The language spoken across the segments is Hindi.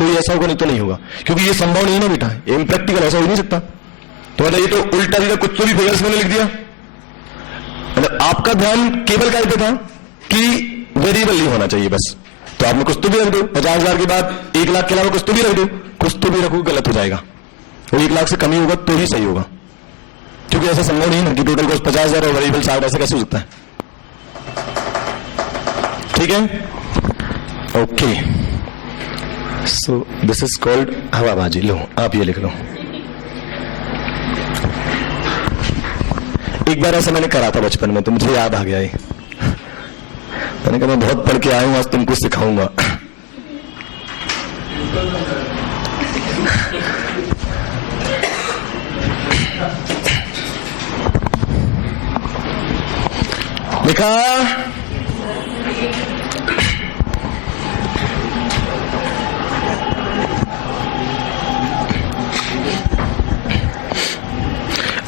तो ये ऐसा होगा, नहीं तो नहीं होगा, क्योंकि ये संभव नहीं है ना बेटा, इम्प्रैक्टिकल, ऐसा हो नहीं सकता। तो मतलब ये तो उल्टा दिया, कुछ तो भी फिगर्स मैंने लिख दिया। मतलब आपका ध्यान केवल काय पे था कि वेरिएबल नहीं होना चाहिए बस, तो आपने कुछ तो भी रख दो, 50,000 के बाद 1 लाख के अलावा कुछ तो भी रख दो, कुछ तो भी रखो, गलत हो जाएगा। वो 1 लाख से कम ही होगा तो ही सही होगा, क्योंकि ऐसा संभव नहीं है कि टोटल कॉस्ट 50,000 और वेरिएबल 60, ऐसा कैसे हो सकता है? ठीक है, okay. So this is called हवाबाजी। लो आप ये लिख लो। एक बार ऐसा मैंने करा था बचपन में, तो मुझे याद आ गया है। मैंने कहा मैं बहुत पढ़ के आया हूं, आज तुमको सिखाऊंगा। लिखा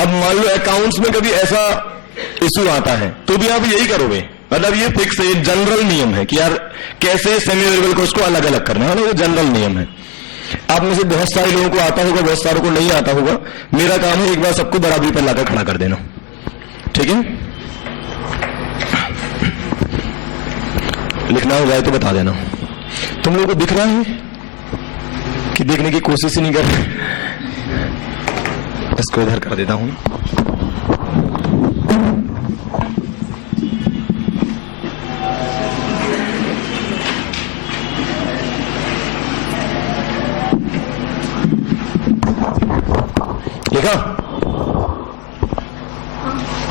अब मान लो अकाउंट्स में कभी ऐसा इशू आता है तो भी आप यही करोगे, मतलब ये फिक्स है, ये जनरल नियम है कि यार कैसे सेमी वेरिएबल कॉस्ट को अलग अलग करना है ना, ये जनरल नियम है। आप में से बहुत सारे लोगों को आता होगा, बहुत सारों को नहीं आता होगा। मेरा काम है एक बार सबको बराबरी पर लाकर खड़ा कर देना, ठीक है? लिखना हो जाए तो बता देना। तुम लोगों को दिख रहा है कि देखने की कोशिश ही नहीं कर रहे? इसको इधर कर देता हूं। लिखा?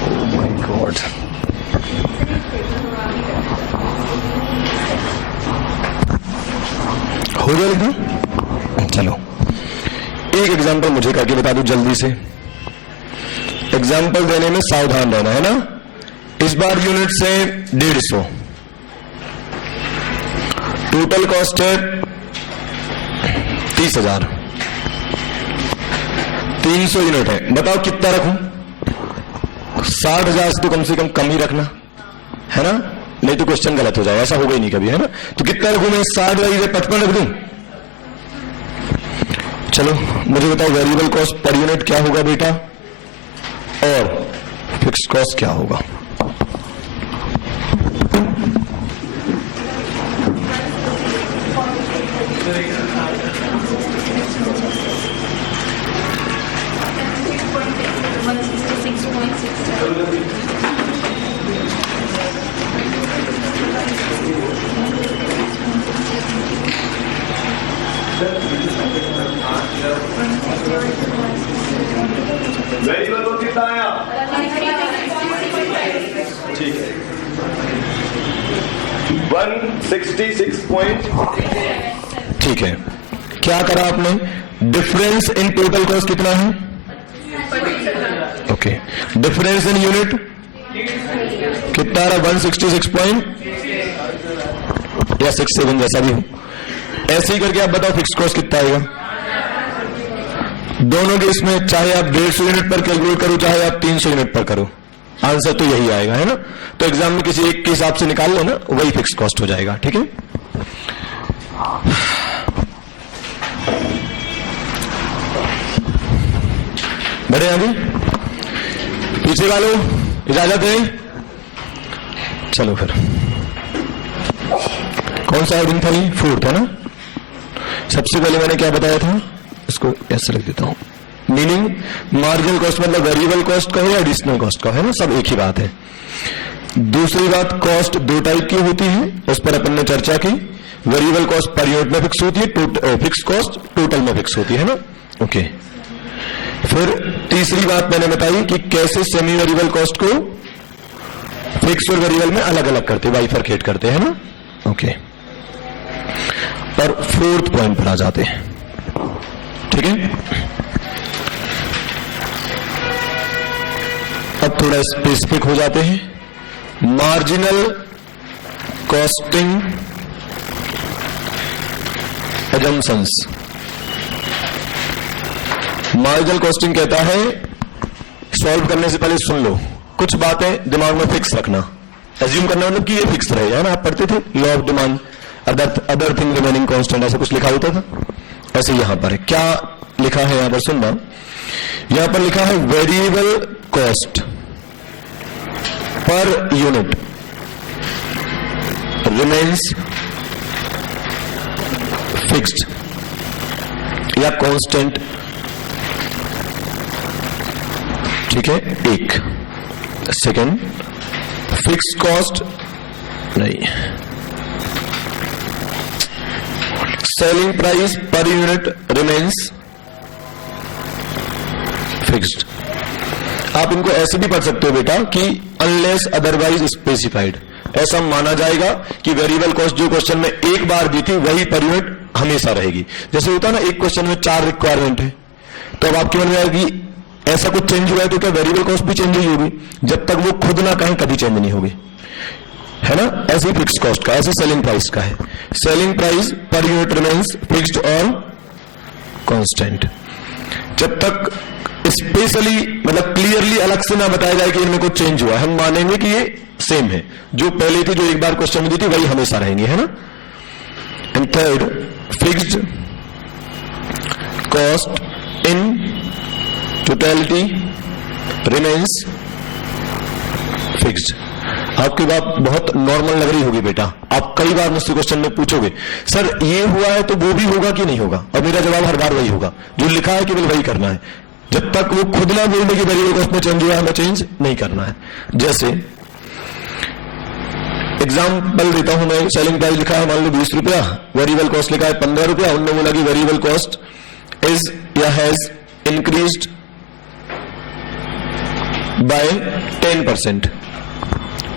ओह माय गॉड, हो गया लिखना? चलो एक एग्जांपल मुझे करके बता दो जल्दी से। एग्जांपल देने में सावधान रहना है ना। इस बार यूनिट से 150, टोटल कॉस्ट है 30,000, 300 यूनिट है। बताओ कितना रखूं? 60,000 से तो कम से कम ही रखना है ना, नहीं तो क्वेश्चन गलत हो जाएगा, ऐसा होगा ही नहीं कभी, है ना। तो कितना रखूं मैं? 60/55 रख दूं? चलो मुझे बताओ वेरिएबल कॉस्ट पर यूनिट क्या होगा बेटा, और फिक्स कॉस्ट क्या होगा? वेरिएबल को कितना आया? ठीक है, 166 ठीक है। क्या करा आपने? डिफरेंस इन टोटल कॉस्ट कितना है? ओके, डिफरेंस इन यूनिट कितना रहा? 166 या 67 जैसा भी हो। ऐसे ही करके आप बताओ फिक्स कॉस्ट कितना आएगा दोनों के इसमें, चाहे आप 150 यूनिट पर कैलकुलेट करो, चाहे आप 300 यूनिट पर करो, आंसर तो यही आएगा, है ना। तो एग्जाम में किसी एक के हिसाब से निकाल लो ना, वही फिक्स कॉस्ट हो जाएगा, ठीक है। बढ़े आगे, पीछे वालों इजाजत है? चलो फिर, कौन सा हेडिंग था ये? 4th है ना। सबसे पहले मैंने क्या बताया था, इसको ऐसे लिख देता हूं। मीनिंग मार्जिनल कॉस्ट मतलब वेरिएबल कॉस्ट का हो या एडिशनल कॉस्ट का, है ना, सब एक ही बात है। दूसरी बात, कॉस्ट 2 टाइप की होती है, उस पर अपन ने चर्चा की। वेरिएबल कॉस्ट पर यूनिट में फिक्स होती है, फिक्स कॉस्ट टोटल में फिक्स होती है ना, ओके। फिर तीसरी बात मैंने बताई कि कैसे सेमी वेरिएबल कॉस्ट को फिक्स और वेरिएबल में अलग अलग करते, बाइफरकेट करते हैं ना, ओके। और 4th पॉइंट पर आ जाते हैं, ठीक है। अब थोड़ा स्पेसिफिक हो जाते हैं। Marginal costing assumptions. Marginal costing कहता है, सॉल्व करने से पहले सुन लो, कुछ बातें दिमाग में फिक्स रखना, एज्यूम करना, मतलब कि ये फिक्स रहेगा, है ना। आप पढ़ते थे law of demand, other thing remaining constant, ऐसा कुछ लिखा होता था। ऐसे यहां पर है, क्या लिखा है यहां पर सुनना, यहां पर लिखा है variable cost per unit remains fixed या कांस्टेंट, ठीक है। एक सेकेंड, फिक्स्ड कॉस्ट नहीं, selling price per unit remains fixed. आप इनको ऐसे भी पढ़ सकते हो बेटा कि अनलेस अदरवाइज स्पेसिफाइड, ऐसा माना जाएगा कि वेरिएबल कॉस्ट जो क्वेश्चन में एक बार दी थी वही पर यूनिट हमेशा रहेगी। जैसे होता है ना, एक क्वेश्चन में 4 रिक्वायरमेंट है, तो अब आपके मन में आएगी ऐसा कुछ चेंज हुआ है तो क्या वेरिएबल कॉस्ट भी चेंज हुई होगी? जब तक वो खुद ना कहें कभी चेंज नहीं होगी, है ना। ऐसे ही फिक्स कॉस्ट का, ऐसे सेलिंग प्राइस का है, selling price per unit remains fixed और कांस्टेंट। जब तक स्पेशली मतलब क्लियरली अलग से ना बताया जाए कि इनमें कुछ चेंज हुआ, हम मानेंगे कि ये सेम है, जो पहले थी, जो एक बार क्वेश्चन में दी थी वही हमेशा रहेंगी, है ना। And third, fixed cost in totality remains fixed. आपकी बात बहुत नॉर्मल लग रही होगी बेटा, आप कई बार मुझसे क्वेश्चन में पूछोगे सर ये हुआ है तो वो भी होगा कि नहीं होगा, और मेरा जवाब हर बार वही होगा, जो लिखा है केवल वही करना है। जब तक वो खुद ना बोल दे कि वेरिएबल कॉस्ट में चेंज हुआ है, हमें चेंज नहीं करना है। जैसे एग्जाम्पल देता हूं मैं, सेलिंग प्राइस लिखा है मान लो 20 रुपया, वेरिएबल कॉस्ट लिखा है 15 रुपया, उनने बोला कि वेरिएबल कॉस्ट इज या हैज इंक्रीज्ड बाय 10%।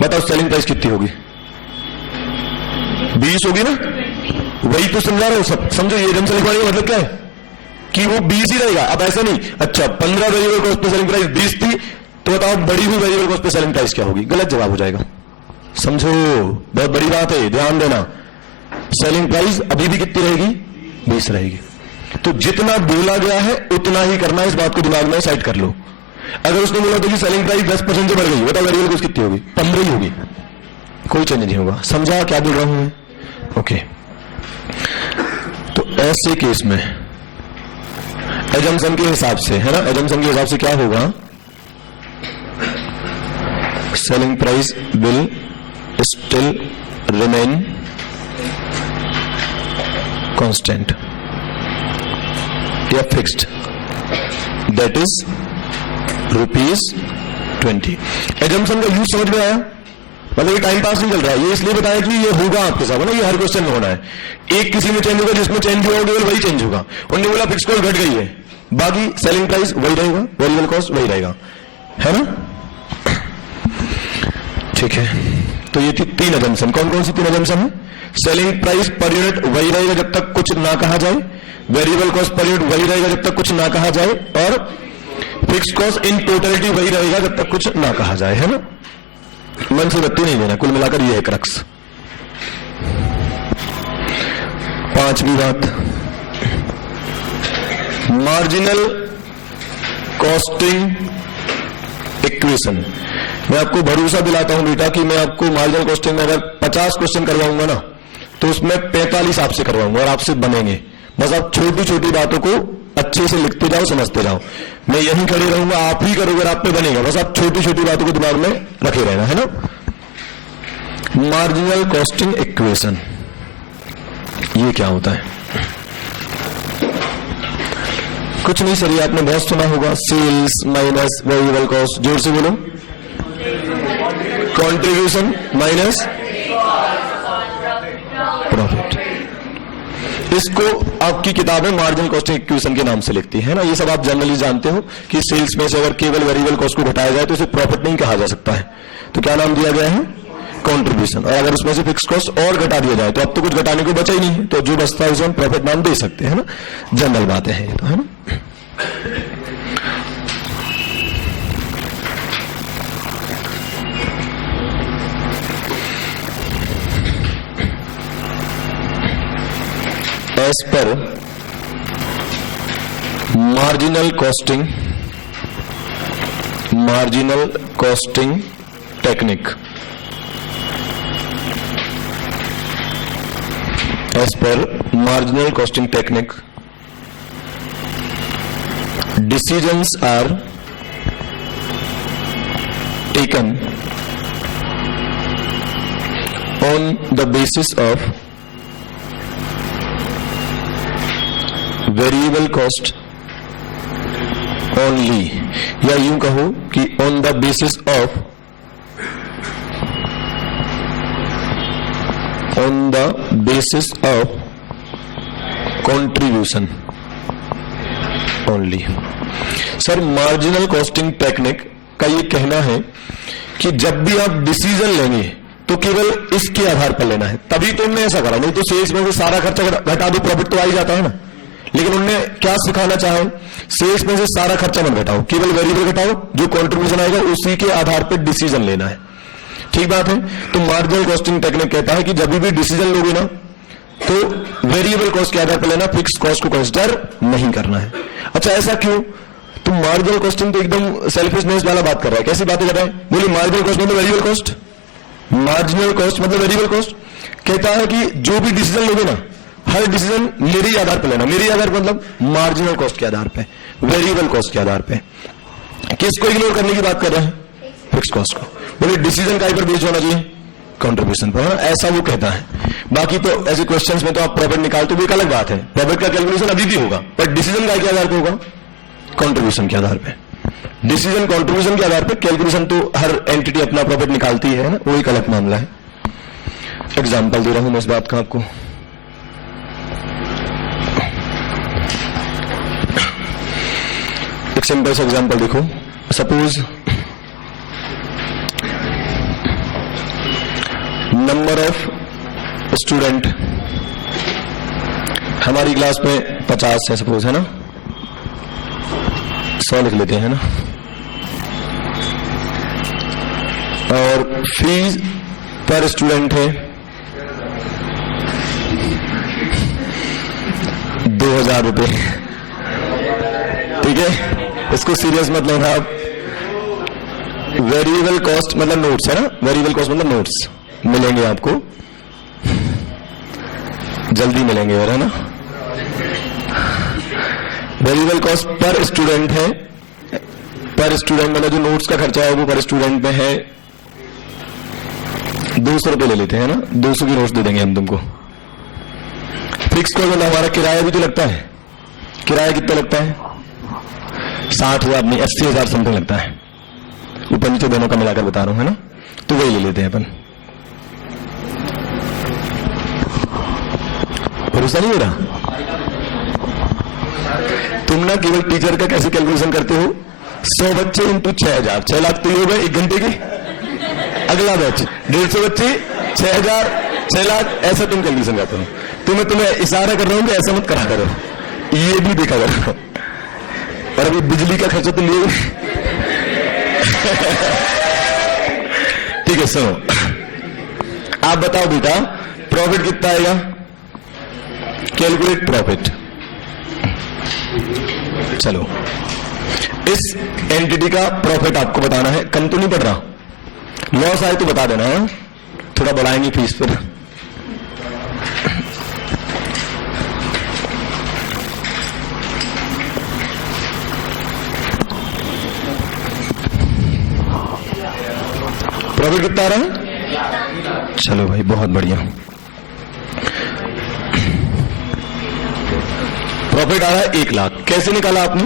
बताओ सेलिंग प्राइस कितनी होगी? 20 होगी ना, वही तो समझा रहा हूं सब, समझो ये एकदम से लिखवाने का मतलब क्या है कि वो 20 ही रहेगा। अब ऐसा नहीं, अच्छा 15 वेरिएबल कॉस्ट पे सेलिंग प्राइस 20 थी, तो बताओ बड़ी हुई वेरिएबल कॉस्ट पे सेलिंग प्राइस क्या होगी? गलत जवाब हो जाएगा, समझो बहुत बड़ी बात है, ध्यान देना। सेलिंग प्राइस अभी भी कितनी रहेगी? 20 रहेगी। तो जितना बोला गया है उतना ही करना है, इस बात को दिमाग में सेट कर लो। अगर उसने बोला था कि सेलिंग प्राइस 10% से बढ़ गई, बताओ वेरिएबल कॉस्ट कितनी होगी? 15 ही होगी, कोई चेंज नहीं होगा। समझा क्या बोल रहा हूं मैं? ओके। तो ऐसे केस में एजम्पशन के हिसाब से, है ना, एजम्पशन के हिसाब से क्या होगा? Selling price will still remain constant या फिक्स्ड, दैट इज ₹20। एजम्पशन का यूज समझ में आया? मतलब ये टाइम पास नहीं चल रहा है, ये इसलिए बताया कि ये होगा आपके साथ, है ना, ये हर क्वेश्चन में होना है। एक किसी में चेंज होगा, जिसमें चेंज हुआ केवल वही चेंज होगा। उन्होंने बोला फिक्स कॉस्ट घट गई है, बाकी सेलिंग प्राइस वही रहेगा, वेरिएबल कॉस्ट वही रहेगा, है ना। ठीक है, तो ये थी 3 एजम्पशन। कौन कौन सी 3 एजम्पशन है? सेलिंग प्राइस पर यूनिट वही रहेगा जब तक कुछ ना कहा जाए, वेरिएबल कॉस्ट पर यूनिट वही रहेगा जब तक कुछ ना कहा जाए, और फिक्स कॉस्ट इन टोटलिटी वही रहेगा जब तक कुछ ना कहा जाए, है ना। मन से बत्ती नहीं देना, कुल मिलाकर ये है क्रक्स। 5वीं बात, मार्जिनल कॉस्टिंग इक्वेशन। मैं आपको भरोसा दिलाता हूं बेटा कि मैं आपको मार्जिनल कॉस्टिंग में अगर 50 क्वेश्चन करवाऊंगा ना, तो उसमें 45 आपसे करवाऊंगा और आपसे बनेंगे। बस आप छोटी छोटी बातों को अच्छे से लिखते जाओ, समझते जाओ। मैं यहीं खड़े रहूंगा, आप ही करोगे, आप पे बनेगा। बस आप छोटी छोटी बातों को दिमाग में रखे रहना, है ना। मार्जिनल कॉस्टिंग इक्वेशन, ये क्या होता है? कुछ नहीं सर, ये आपने बहुत सुना होगा, सेल्स माइनस वेरिएबल कॉस्ट। जोर से बोलो, कंट्रीब्यूशन माइनस प्रॉफिट। इसको आपकी किताबें मार्जिनल कॉस्टिंग इक्वेशन के नाम से लिखती है ना। ये सब आप जनरली जानते हो कि सेल्स में से अगर केवल वेरिएबल कॉस्ट को घटाया जाए तो उसे प्रॉफिट नहीं कहा जा सकता है, तो क्या नाम दिया गया है? कंट्रीब्यूशन। और अगर उसमें से फिक्स कॉस्ट और घटा दिया जाए तो अब तो कुछ घटाने को बचा ही नहीं है, तो जो बचता है उसे हम प्रॉफिट नाम दे सकते हैं ना। जनरल बातें हैं ये तो, है ना। As per marginal costing technique, as per marginal costing technique decisions are taken on the basis of variable cost only, या यूं कहो कि on the basis of contribution only। Sir marginal costing technique का ये कहना है कि जब भी आप डिसीजन लेंगे तो केवल इसके आधार पर लेना है, तभी तो उनने ऐसा करा, नहीं तो सेल्स में से सारा खर्चा घटा दो प्रॉफिट तो आ ही जाता है ना। लेकिन उनने क्या सिखाना चाहा, सेल्स में से सारा खर्चा मत घटाओ, केवल वेरिएबल घटाओ, जो कंट्रीब्यूशन आएगा उसी के आधार पर डिसीजन लेना है। ठीक बात है। तो मार्जिनल कॉस्टिंग टेक्निक कहता है कि जब भी डिसीजन लोगे ना तो वेरिएबल कॉस्ट के आधार पर लेना, फिक्स कॉस्ट को कंसीडर नहीं करना है। अच्छा ऐसा क्यों? तो मार्जिनल कॉस्टिंग तो एकदम सेल्फिशनेस वाला बात कर रहा है। कैसी बातें कर रहा है? बोलिए मार्जिनल कॉस्ट मतलब वेरिएबल कॉस्ट, मार्जिनल कॉस्ट मतलब वेरिएबल कॉस्ट। कहता है कि जो भी डिसीजन लोगे ना, हर डिसीजन मेरे ही आधार पर लेना। मेरे आधार पर मतलब मार्जिनल कॉस्ट के आधार पर, वेरिएबल कॉस्ट के आधार पर। किसको इग्नोर करने की बात कर रहे हैं? फिक्स कॉस्ट को। बोलिए डिसीजन का पर बेस्ड होना चाहिए, कंट्रीब्यूशन पर, ऐसा वो कहता है। बाकी तो ऐसे क्वेश्चंस में तो आप प्रॉफिट निकालते हो, एक अलग बात है, प्रॉफिट का कैलकुलेशन अभी भी होगा, पर डिसीजन का आधार पर होगा, कंट्रीब्यूशन के आधार पे। डिसीजन कंट्रीब्यूशन के आधार पे, कैलकुलेशन तो हर एंटिटी अपना प्रॉफिट निकालती है ना, वो एक अलग मामला है। एग्जाम्पल दे रहा हूं मैं इस बात का आपको। एक सिंपल सा एग्जाम्पल देखो। सपोज नंबर ऑफ स्टूडेंट हमारी क्लास में 50 है सपोज, है ना, 100 लिख लेते हैं ना, और फीस पर स्टूडेंट है 2000 रुपए। ठीक है, इसको सीरियस मत लेना आप। वेरिएबल कॉस्ट मतलब नोट्स है ना, वेरिएबल कॉस्ट मतलब नोट्स मिलेंगे आपको, जल्दी मिलेंगे, है ना। वेरिएबल कॉस्ट पर स्टूडेंट है, पर स्टूडेंट मतलब जो नोट्स का खर्चा है वो पर स्टूडेंट में है 200 रुपए ले लेते हैं ना, 200 की नोट्स दे देंगे हम तुमको। फिक्स कॉस्ट मतलब हमारा किराया भी तो लगता है। किराया कितना लगता है? 60,000 नहीं, 80,000 समथिंग लगता है, ऊपर नीचे दोनों का मिलाकर बता रहा हूं, है ना। तो वही ले लेते हैं अपन। भरोसा नहीं हो रहा? तुम ना केवल टीचर का कैसे कैलकुलेशन करते हो, 100 बच्चे इंटू 6,000, 6 लाख तो ये हो गए 1 घंटे के। अगला बैच 150 बच्चे 6,000, 6 लाख, ऐसा तुम कैलकुलेशन करते हो। तो मैं तुम्हें इशारा कर रहा हूं कि ऐसा मत करा करो, ये भी देखा करो। और अभी बिजली का खर्चा तो लिए। ठीक है, सुनो, आप बताओ बेटा प्रॉफिट कितना आएगा? Calculate profit. चलो, इस एंटिटी का प्रॉफिट आपको बताना है, कम तो नहीं पड़ रहा, लॉस आए तो बता देना है, थोड़ा बढ़ाएंगे फीस फिर। प्रॉफिट कितना आ रहा है? चलो भाई बहुत बढ़िया। प्रॉफिट आ रहा है 1 लाख। कैसे निकाला आपने?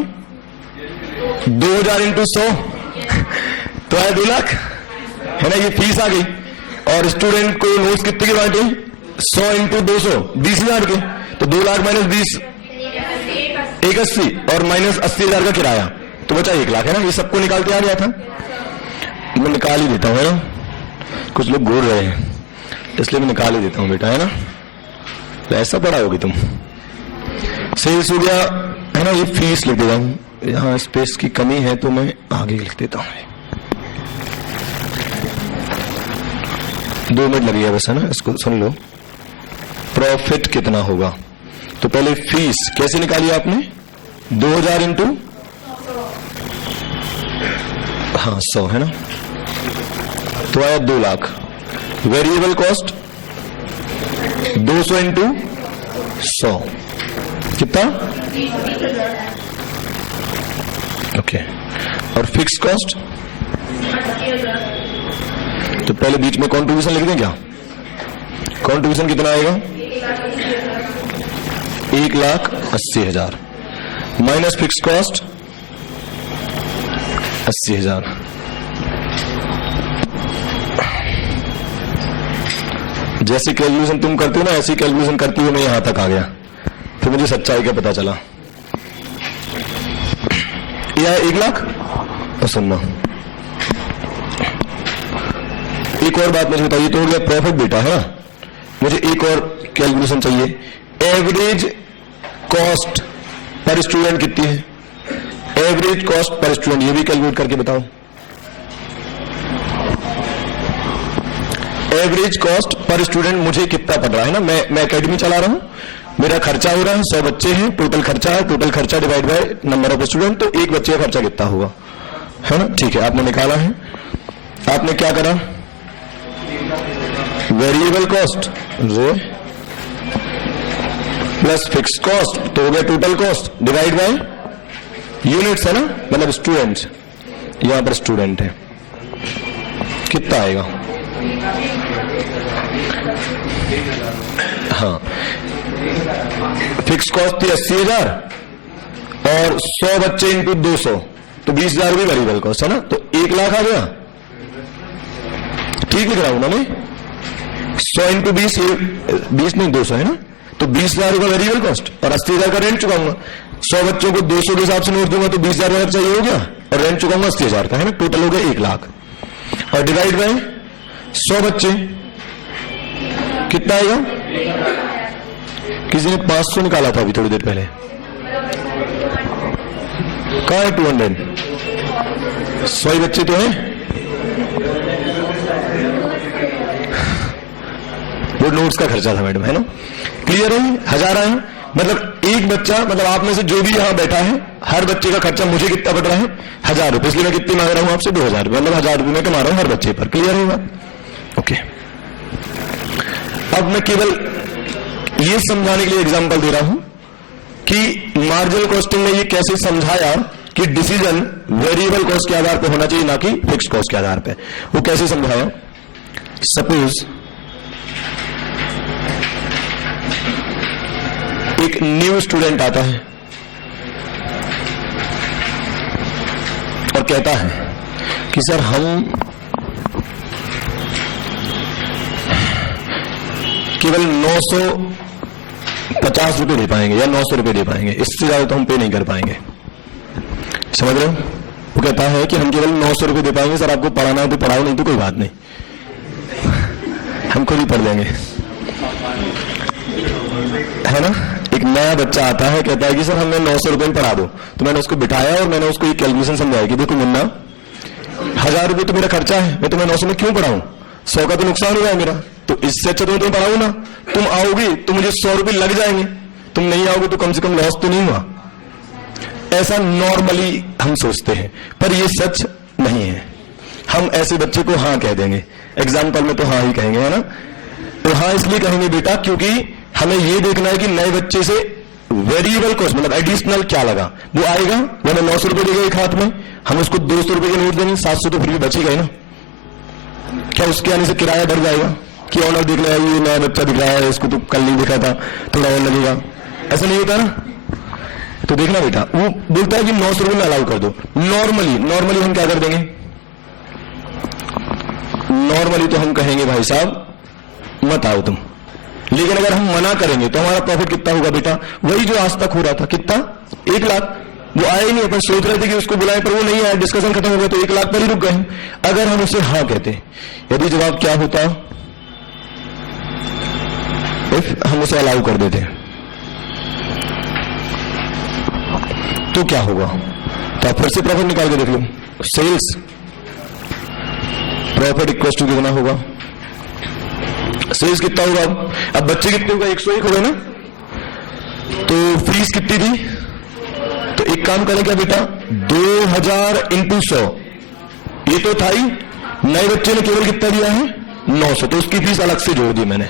2000 इंटू 100 तो आया 2 लाख, है ना। ये फीस आ गई, और स्टूडेंट को नोट्स कितने के बांटे? 100 इंटू 200 20,000 के, तो 2 लाख माइनस 20 180, और माइनस 80,000 का किराया, तो बचा 1 लाख, है ना। ये सबको निकालते आ गया था, मैं निकाल ही देता हूं, है ना। कुछ लोग घूर रहे हैं इसलिए मैं निकाल ही देता हूं बेटा, है ना। तो ऐसा पढ़ा होगी तुम। सेल्स हो गया, है ना। ये फीस लिख देता हूं, यहां स्पेस की कमी है तो मैं आगे लिख देता हूं। 2 मिनट लगेगा बस, है ना। इसको सुन लो। प्रॉफिट कितना होगा? तो पहले फीस कैसे निकाली आपने? 2000 इंटू 100, है ना, तो आया 2 लाख। वेरिएबल कॉस्ट 200 इंटू 100 कितना? ओके, और फिक्स कॉस्ट तो पहले बीच में कॉन्ट्रीब्यूशन लिख दें क्या? कॉन्ट्रीब्यूशन कितना आएगा? 1,80,000 माइनस फिक्स कॉस्ट 80,000। जैसी कैलकुलेशन तुम करते हो ना, ऐसी कैलकुलेशन करती हुई मैं यहां तक आ गया, फिर मुझे सच्चाई का पता चला। यह 1,00,000। और सुनना, एक और बात मुझे बताइए, तो हो गया प्रॉफिट बेटा है, मुझे एक और कैलकुलेशन चाहिए। एवरेज कॉस्ट पर स्टूडेंट कितनी है? एवरेज कॉस्ट पर स्टूडेंट, ये भी कैलकुलेट करके बताओ। एवरेज कॉस्ट पर स्टूडेंट मुझे कितना पड़ रहा है ना, मैं एकेडमी चला रहा हूं, मेरा खर्चा हो रहा है 100 बच्चे हैं, टोटल खर्चा है, टोटल खर्चा divide by number of student, तो एक बच्चे का खर्चा कितना होगा, है ना? ठीक है, आपने निकाला है। आपने क्या करा? Variable cost plus fix cost, तो हो गया total cost divide by units, है ना, मतलब स्टूडेंट्स, यहां पर स्टूडेंट है, कितना आएगा? हाँ, फिक्स कॉस्ट थी 80,000 और 100 बच्चे इंटू 200 तो 20,000 भी वेरिएबल कॉस्ट है ना, तो 1,00,000 आ गया। ठीक लिख रहा हूं ना मैं? 100 इंटू 20 नहीं 200 है ना, तो 20,000 का वेरिएबल कॉस्ट और 80,000 का रेंट चुकाऊंगा। 100 बच्चों को 200 के हिसाब से नोट दूंगा तो 20,000 का चाहिए हो गया, और रेंट चुकाऊंगा 80,000 का, है ना, टोटल हो गया 1,00,000। और डिवाइड बाय 100 बच्चे कितना आएगा? किसी ने 500 निकाला था अभी थोड़ी देर पहले, कहां है 200? 100 ही बच्चे तो हैं, वो नोट्स का खर्चा था मैडम, है ना? क्लियर है? 1000 आए, मतलब एक बच्चा, मतलब आप में से जो भी यहां बैठा है, हर बच्चे का खर्चा मुझे कितना पड़ रहा है? 1000 रुपए, इसलिए मैं कितनी मांग रहा हूं आपसे? 2,000 रुपए, मतलब 1000 रुपए मैं कमा रहा हूं हर बच्चे पर। क्लियर है बात? ओके, अब मैं केवल ये समझाने के लिए एग्जांपल दे रहा हूं कि मार्जिनल कॉस्टिंग में ये कैसे समझाया कि डिसीजन वेरिएबल कॉस्ट के आधार पर होना चाहिए, ना कि फिक्स कॉस्ट के आधार पर। वो कैसे समझाया? सपोज एक न्यू स्टूडेंट आता है और कहता है कि सर हम केवल 950 रुपए दे पाएंगे या 900 रुपए दे पाएंगे, इससे ज्यादा तो हम पे नहीं कर पाएंगे। समझ रहे हो? वो कहता है कि हम केवल 900 रुपए दे पाएंगे, सर आपको पढ़ाना है तो पढ़ाओ, नहीं तो कोई बात नहीं, हम खुद ही पढ़ लेंगे, है ना? एक नया बच्चा आता है, कहता है कि सर हमें 900 रुपए में पढ़ा दो, तो मैंने उसको बिठाया और मैंने उसको ये कैलकुलेशन समझाया कि देखो मुन्ना, 1000 रुपए तो मेरा खर्चा है, मैं तुम्हें 900 में क्यों पढ़ाऊं? 100 का तो नुकसान हुआ है मेरा, तो इससे अच्छा तो मैं तुम्हें पढ़ाऊं ना। तुम आओगे तो मुझे 100 रुपए लग जाएंगे, तुम नहीं आओगे तो कम से कम लॉस तो नहीं हुआ। ऐसा नॉर्मली हम सोचते हैं, पर ये सच नहीं है। हम ऐसे बच्चे को हाँ कह देंगे, एग्जाम्पल में तो हाँ ही कहेंगे, है ना? तो हाँ इसलिए कहेंगे बेटा क्योंकि हमें ये देखना है कि नए बच्चे से वेरिएबल कॉस्ट मतलब एडिशनल क्या लगा, वो आएगा, वो हमें 900 रुपए देगा एक हाथ में, हम उसको 200 रुपए के नोट देंगे, 700 तो फिर भी बचेगा ही ना। क्या उसके आने से किराया बढ़ जाएगा कि ऑनर देख रहा है ये नया बच्चा दिख रहा है, इसको तो कल नहीं दिखा था, थोड़ा और लगेगा? ऐसा नहीं होता ना। तो देखना बेटा, वो बोलता है कि 900 रुपए में अलाउ कर दो। नॉर्मली हम क्या कर देंगे? नॉर्मली तो हम कहेंगे भाई साहब मत आओ तुम, लेकिन अगर हम मना करेंगे तो हमारा प्रॉफिट कितना होगा बेटा? वही जो आज तक हो रहा था, कितना? 1,00,000। वो आया ही नहीं, अपन सोच रहे थे कि उसको बुलाएं पर वो नहीं आया, डिस्कशन खत्म हो गया तो 1,00,000 पर ही रुक गए। अगर हम उसे हाँ कहते, यदि जवाब क्या होता? इफ हम उसे अलाउ कर देते तो क्या होगा? तो आप फिर से प्रॉफिट निकाल के देख लो। सेल्स प्रॉफिट इक्वल टू कितना होगा? सेल्स कितना होगा? अब बच्चे कितने होगा? 101 हो गए ना, तो फीस कितनी थी? तो एक काम करें क्या बेटा, 2000 इंटू 100, ये तो था ही, नए बच्चे ने केवल कितना दिया है? 900, तो उसकी फीस अलग से जोड़ दी मैंने,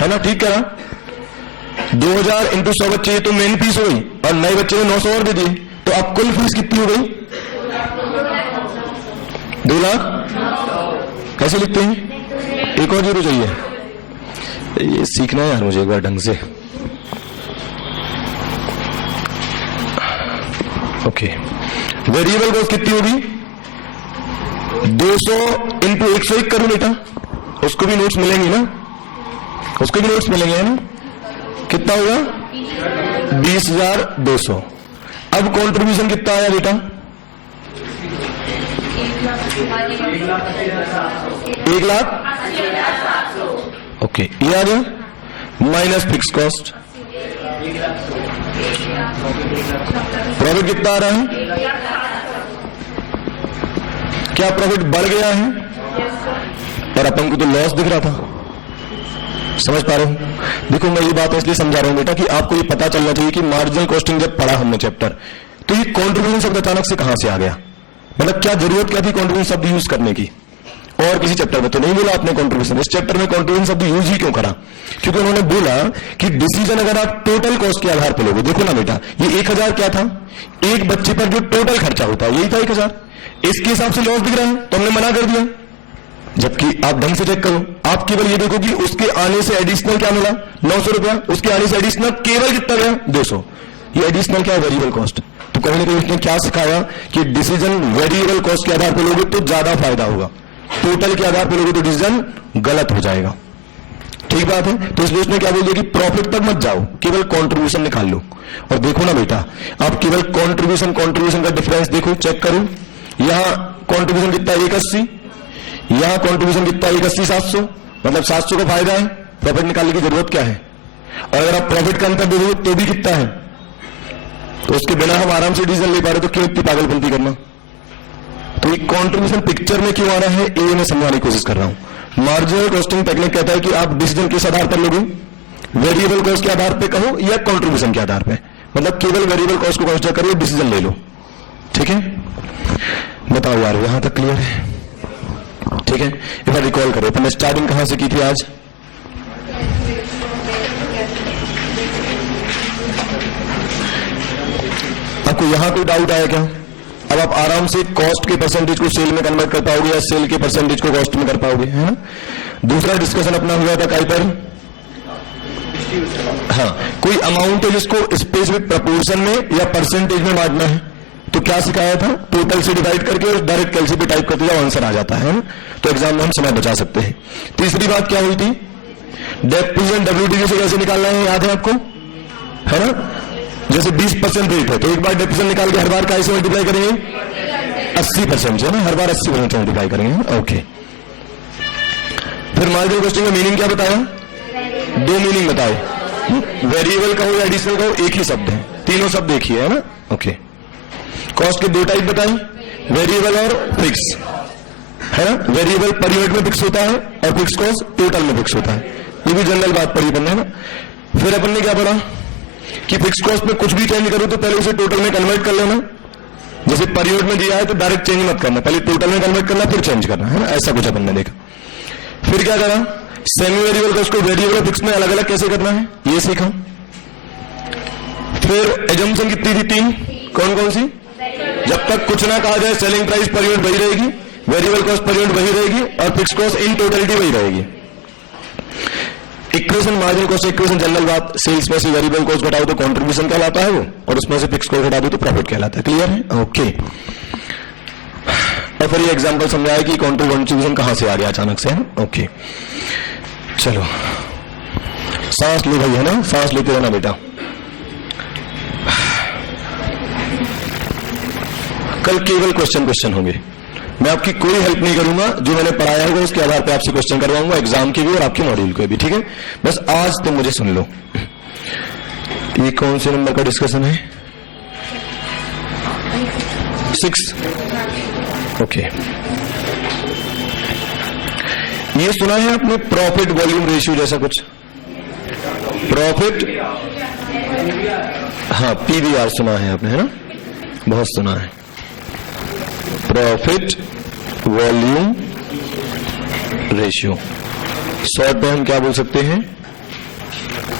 है ना? ठीक करा। 2000 इंटू 100 बच्चे, ये तो मेन फीस हुई, और नए बच्चे ने 900 और दे दिए, तो तो अब कुल फीस कितनी हो गई? 2 लाख। कैसे लिखते हैं? एक और जीरो चाहिए, ये सीखना है यार मुझे एक बार ढंग से। ओके, वेरिएबल कॉस्ट कितनी होगी? 200 इंटू 101 करूं बेटा, उसको भी नोट्स मिलेंगे ना, उसको भी नोट्स मिलेंगे है ना। कितना होगा? 20,200। अब कंट्रीब्यूशन कितना आया बेटा? 1,80,700। ओके, ये आ गया माइनस फिक्स कॉस्ट। प्रॉफिट कितना आ रहा है? क्या प्रॉफिट बढ़ गया है? और अपन को तो लॉस दिख रहा था। समझ पा रहे हो? देखो, मैं ये बात इसलिए समझा रहा हूं बेटा कि आपको ये पता चलना चाहिए कि मार्जिनल कॉस्टिंग जब पढ़ा हमने चैप्टर, तो ये कंट्रीब्यूशन शब्द अचानक से कहां से आ गया, मतलब क्या जरूरत क्या थी कंट्रीब्यूशन शब्द यूज करने की? और किसी चैप्टर में तो नहीं बोला आपने कंट्रीब्यूशन, इस चैप्टर में कंट्रीब्यूशन शब्द यूज ही क्यों करा? क्योंकि उन्होंने बोला कि डिसीजन अगर आप टोटल कॉस्ट के आधार पर लोगे, देखो ना बेटा, ये 1,000 क्या था? एक बच्चे पर जो टोटल खर्चा होता है यही था 1,000, इसके हिसाब से लॉस दिख रहा है, तो हमने मना कर दिया। जबकि आप ढंग से चेक करो, आप केवल ये देखो कि उसके आने से एडिशनल क्या मिला? 900 रुपया। उसके आने से एडिशनल केवल कितना गया? 200। ये एडिशनल क्या है? Variable cost. तो कहीं ना कहीं उसने क्या सिखाया कि डिसीजन वेरिएबल कॉस्ट के आधार पर लोगे तो ज्यादा फायदा होगा, टोटल के आधार पर लोगे तो डिसीजन गलत हो जाएगा। ठीक बात है? तो इसलिए उसने क्या बोल दिया कि प्रॉफिट तक मत जाओ, केवल कंट्रीब्यूशन निकाल लो। और देखो ना बेटा, आप केवल कंट्रीब्यूशन का डिफरेंस देखो, चेक करो। यहां कंट्रीब्यूशन कितना? 180। यहां कंट्रीब्यूशन कितना? 180,700, मतलब 700 का फायदा है। प्रॉफिट निकालने की जरूरत क्या है? और अगर आप प्रॉफिट का अंतर देखोगे तो भी कितना है? तो उसके बिना हम आराम से डिसीजन ले पा रहे, तो क्यों इतनी पागलपंती करना? तो ये कंट्रीब्यूशन पिक्चर में क्यों आ रहा है, ये मैं समझाने की कोशिश कर रहा हूं। मार्जिनल कॉस्टिंग टेक्निक कहता है कि आप डिसीजन किस आधार पर लोगे? वेरिएबल कॉस्ट के आधार पे कहो या कंट्रीब्यूशन के आधार पे, मतलब केवल वेरिएबल कॉस्ट को कंसीडर करिए, डिसीजन ले लो। ठीक है, बताओ यार, यहां तक क्लियर है? ठीक है, एक बार रिकॉल करो, तो मैं स्टार्टिंग कहां से की थी आज? आपको यहां कोई डाउट आया क्या? अब आप आराम से कॉस्ट के परसेंटेज को सेल में कन्वर्ट कर पाओगे या सेल के परसेंटेज को कॉस्ट में कर पाओगे, है ना? दूसरा डिस्कशन अपना हुआ था काय पर? हाँ, कोई अमाउंट है जिसको स्पेसिफिक प्रपोर्शन में या परसेंटेज में बांटना है, तो क्या सिखाया था? टोटल से डिवाइड करके और डायरेक्ट कैलसी पे टाइप करते जाओ, आंसर आ जाता है ना? तो एग्जाम में हम समय बचा सकते हैं। तीसरी बात क्या हुई थी? डेप्रिसिएशन डब्ल्यूटीवी से कैसे निकालना है, याद है आपको? है ना? जैसे 20% रेट है तो एक बार डेप्रिसिएशन निकाल के हर बार कैसे मल्टीप्लाई करेंगे? 80% है ना, हर बार 80% मल्टीप्लाई करेंगे। ओके, फिर मार्जिनल कॉस्टिंग का मीनिंग क्या बताया? 2 मीनिंग बताए, वेरिएबल का हो या एडिशनल का हो, एक ही शब्द है, तीनों शब्द एक ही है ना? ओके, कॉस्ट के 2 टाइप बताए, वेरिएबल और फिक्स, है ना? वेरिएबल पर यूनिट में फिक्स होता है और फिक्स कॉस्ट टोटल में फिक्स होता है। ये भी जनरल बात पढ़ी बनना है ना? फिर अपन ने क्या पढ़ा कि फिक्स कॉस्ट में कुछ भी चेंज करो तो पहले उसे टोटल में कन्वर्ट कर लेना। जैसे पर यूनिट में दिया है तो डायरेक्ट चेंज मत करना, पहले टोटल में कन्वर्ट करना फिर चेंज करना, है ना? ऐसा कुछ अपन ने देखा। फिर क्या करा? सेमी वेरिएबल कॉस्ट को वेरिएबल और फिक्स में अलग अलग कैसे करना है, ये सीखा। फिर एजम्पशन कितनी थी? 3। कौन कौन सी? जब तक कुछ ना कहा जाए सेलिंग प्राइस पर यूनिट वही रहेगी, वेरिएबल कॉस्ट पर यूनिट वही रहेगी और फिक्स कॉस्ट इन टोटलिटी वही रहेगी। Equation marginal cost equation general बात, सेल्स में से वेरिएबल कॉस्ट घटाओ तो कंट्रीब्यूशन कहलाता है वो, और उसमें से फिक्स कॉस्ट घटा दो तो प्रॉफिट कहलाता है। क्लियर है? ओके। और फिर ये एग्जांपल समझाया कि कंट्रीब्यूशन कहां से आ गया अचानक से, है? ओके, चलो सांस लो भाई, है ना? सांस लेते रहना बेटा। कल केवल क्वेश्चन होंगे, मैं आपकी कोई हेल्प नहीं करूंगा, जो मैंने पढ़ाया होगा उसके आधार पर आपसे क्वेश्चन करवाऊंगा, एग्जाम के भी और आपके मॉड्यूल के भी। ठीक है, बस आज तुम मुझे सुन लो। ये कौन से नंबर का डिस्कशन है? 6। ओके, ये सुना है आपने प्रॉफिट वॉल्यूम रेशियो जैसा कुछ? प्रॉफिट, हाँ, पीवीआर सुना है आपने, है ना? बहुत सुना है। प्रॉफिट वॉल्यूम रेशियो, शॉर्ट में हम क्या बोल सकते हैं?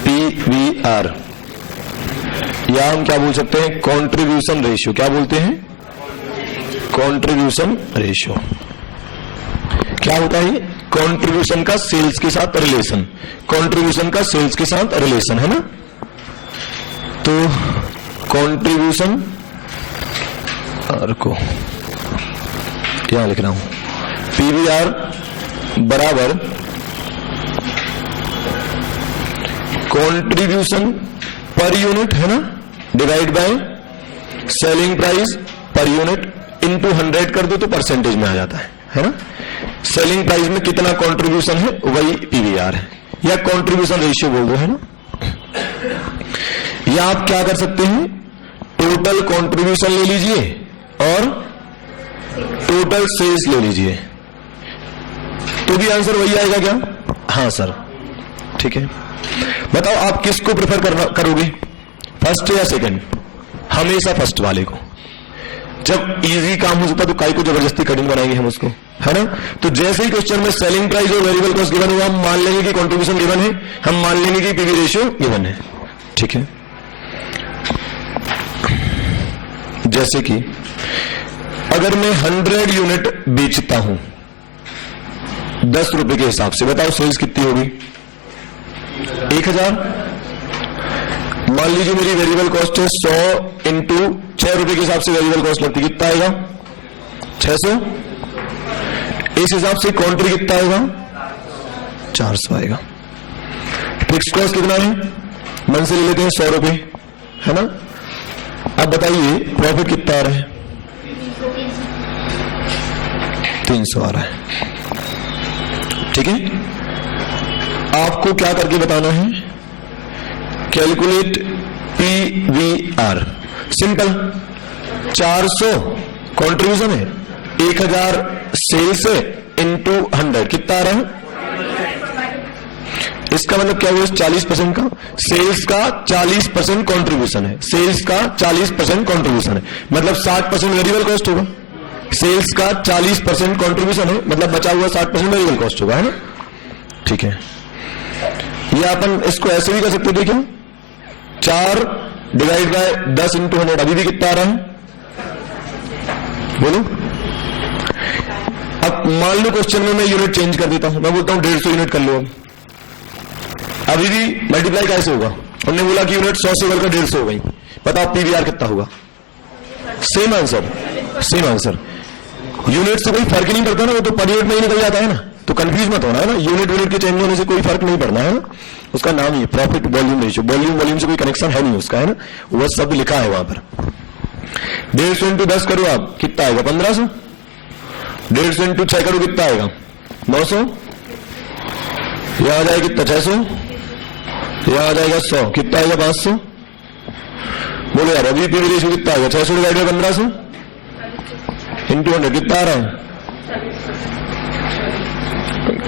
पीवीआर। या हम क्या बोल सकते हैं, कंट्रीब्यूशन रेशियो। क्या बोलते हैं, कंट्रीब्यूशन रेशियो। क्या होता है, कंट्रीब्यूशन का सेल्स के साथ रिलेशन, कंट्रीब्यूशन का सेल्स के साथ रिलेशन, है ना। तो कंट्रीब्यूशन और को यहां लिख रहा हूं, पीवीआर बराबर कंट्रीब्यूशन पर यूनिट, है ना, divide by selling price per unit into 100 कर दो तो परसेंटेज में आ जाता है ना। सेलिंग प्राइस में कितना कंट्रीब्यूशन है वही पीवीआर है, या कंट्रीब्यूशन रेशियो बोल दो, है ना। या आप क्या कर सकते हैं, टोटल कंट्रीब्यूशन ले लीजिए और टोटल सेल्स ले लीजिए, तो भी आंसर वही आएगा क्या। हाँ सर, ठीक है। बताओ आप किसको प्रेफर करोगे, फर्स्ट या सेकंड। हमेशा फर्स्ट वाले को। जब इजी काम हो सकता तो काई को जबरदस्ती कठिन बनाएंगे हम उसको, है ना। तो जैसे ही क्वेश्चन में सेलिंग प्राइस और वेरिएबल कॉस्ट गिवन हुआ, हम मान लेंगे कि कंट्रीब्यूशन गिवन है, हम मान लेंगे कि पीवी रेशियो गिवन है, ठीक है। जैसे कि अगर मैं 100 यूनिट बेचता हूं 10 रुपए के हिसाब से, बताओ सेल्स कितनी होगी, 1000। मान लीजिए मेरी वेरिएबल कॉस्ट है 100 इंटू 6 रुपए के हिसाब से वेरिएबल कॉस्ट लगती, कितना आएगा, 600। इस हिसाब से काउंट्री कितना आएगा, 400 आएगा। फिक्स कॉस्ट कितना है, मन से ले लेते हैं 100 रुपए, है ना। अब बताइए प्रॉफिट कितना आ रहा है, 300 आ रहा है, ठीक है। आपको क्या करके बताना है, कैलकुलेट पीवीआर, सिंपल। 400 कंट्रीब्यूशन है, 1000 सेल्स है, इंटू 100 कितना आ रहा है। इसका मतलब क्या हुआ, 40% का सेल्स का 40% कंट्रीब्यूशन है, सेल्स का 40% कंट्रीब्यूशन है, मतलब 60% वेरिएबल कॉस्ट होगा। सेल्स का 40% कंट्रीब्यूशन है, मतलब बचा हुआ 60% वेरिएबल कॉस्ट होगा, है ना, ठीक है। ये अपन इसको ऐसे भी कर सकते थे, क्या 4 डिवाइड बाय 10 इंटू 100, अभी भी कितना आ रहा है, बोलो। अब मान लो क्वेश्चन में मैं यूनिट चेंज कर देता हूं, मैं बोलता हूं 150 यूनिट कर लो। अभी भी मल्टीप्लाई कैसे होगा, हमने बोला कि यूनिट 100 से बढ़कर 150 हो गई, बताओ पीवीआर कितना होगा। Same answer, same answer. Unit से कोई फर्क नहीं पड़ता ना, वो तो पर यूनिट में ही निकल जाता है ना, तो कंफ्यूज मत होना, है ना। यूनिट के चेंज होने से कोई फर्क नहीं पड़ना, है ना। उसका नाम ही प्रॉफिट वॉल्यूम रेशियो, वॉल्यूम से कोई कनेक्शन है नहीं उसका, है ना, वो सब लिखा है वहां पर। 150 इंटू 10 करो आप, कितना आएगा, 1500। 150 इंटू 6 करो, कितना आएगा, 900। यहां आ जाएगा कितना, 600। यहां आ जाएगा 100, कितना आएगा, 500। बोलो यार, अभी पीवी रेशियो कितना आएगा, 600 डिवाइड बाय 1500 इंटू 100 कितना आ रहा है।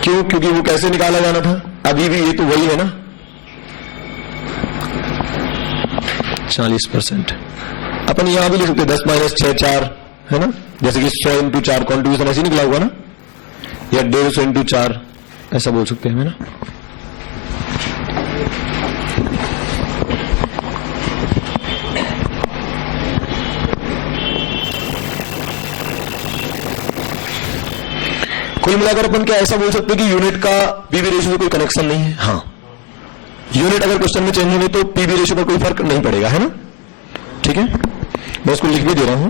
क्यों, क्योंकि वो कैसे निकाला जाना था, अभी भी ये तो वही है ना, 40%। अपन यहां भी लिख सकते 10 माइनस 6 4, है ना, जैसे कि 100 इंटू 4 कॉन्ट्रीब्यूशन ऐसे निकला हुआ ना, या 150 इंटू 4 ऐसा बोल सकते हैं, है ना। कुल मिलाकर अपन क्या ऐसा बोल सकते हैं कि यूनिट का पीवी रेशियो से कोई कनेक्शन नहीं है। हाँ, यूनिट अगर क्वेश्चन में चेंज होगी तो पीवी रेशियो पर कोई फर्क नहीं पड़ेगा, है ना, ठीक है। मैं उसको लिख भी दे रहा हूं,